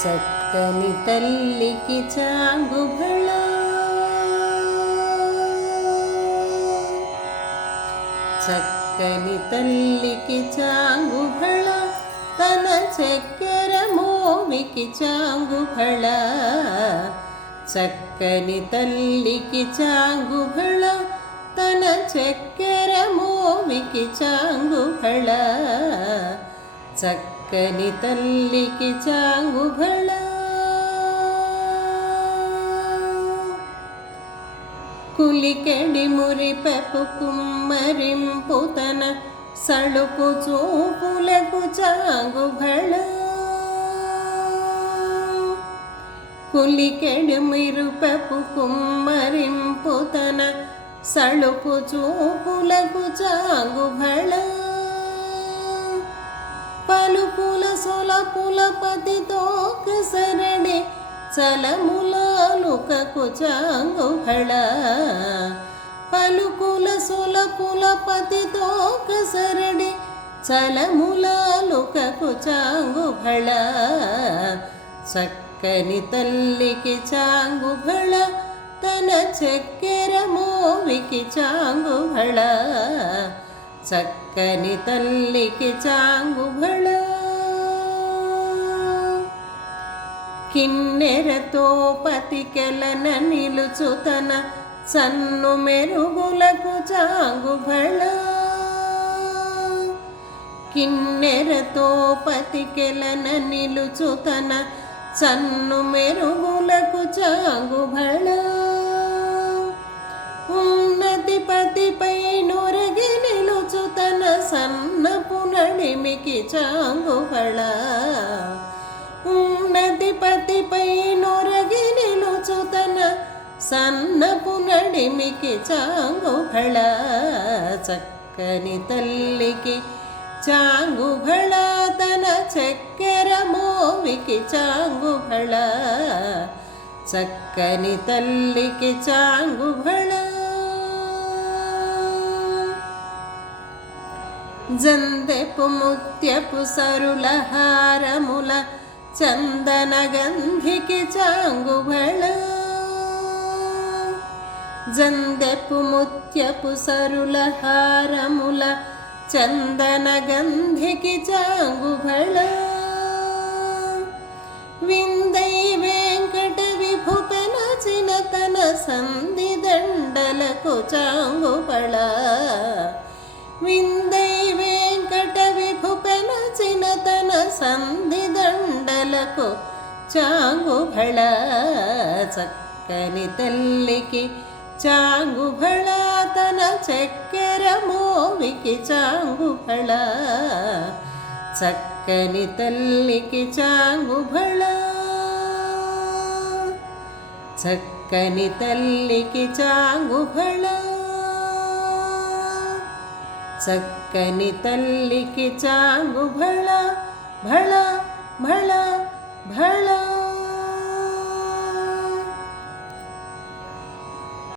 చక్కని తల్లికి చాంగుభళ చక్కని తల్లికి చాంగుభళ తన చక్కెర మోవికి చాంగుభళ చక్కని తల్లికి చాంగుభళ తన చక్కెర మోమికి మోవికి చక్క కని తల్లికి చాంగుభళ కులికెడి మురిపెపు కుమ్మరింపు తన సళుపు చూపులకు చాంగుభళ కులికెడి మిరుపెపు కుమ్మరింపు తన సళుపు చూపులకు చాంగుభళ పలుపుల సొలపుల పతితో కసరడి చలములాలుకకు చాంగుహళ పలుకుల సొలపుల పతితో కసరడి చలములాలుకకు చాంగుహళ చక్కని తల్లికి చాంగుహళ తన చక్కెర మోవికి చాంగుహళ చక్క చక్కని తల్లికి చాంగుభళ. కిన్నెరతో పతికెలన నిలుచుతన సన్ను మెరుగులకు చాంగుభళ. కిన్నెరతో పతికెలన నిలుచుతన సన్ను మెరుగులకు చాంగుభళ. నడిమికి చాంగుబళ ఉన్నతి పతిపై నొరగి నిలుచుతన సన్నపు నడిమికి చాంగుహళ. చక్కని తల్లికి చాంగుహళ తన చక్కెర మోవికి చాంగుహళ. చక్కని తల్లికి చాంగుహళ జందెపు ముత్యపు సరుల హారముల చందన గంధికి చాంగుబళు. జందెపు ముత్యపు సరుల హారముల చందన గంధికి చాంగుబళు. విందై వెంకట విభుపెన చినతన సంధి దండలకు చాంగుబళ. వింద చినతన చాంగుభళ చక్కని తల్లికి చాంగుభళ తన చక్కెర మోవికి చాంగుభళ. చక్కని తల్లికి చాంగుభళ. చక్కని తల్లికి చాంగుభళ. చక్కని తల్లికి చాంగుభళ. भळ भळ भळ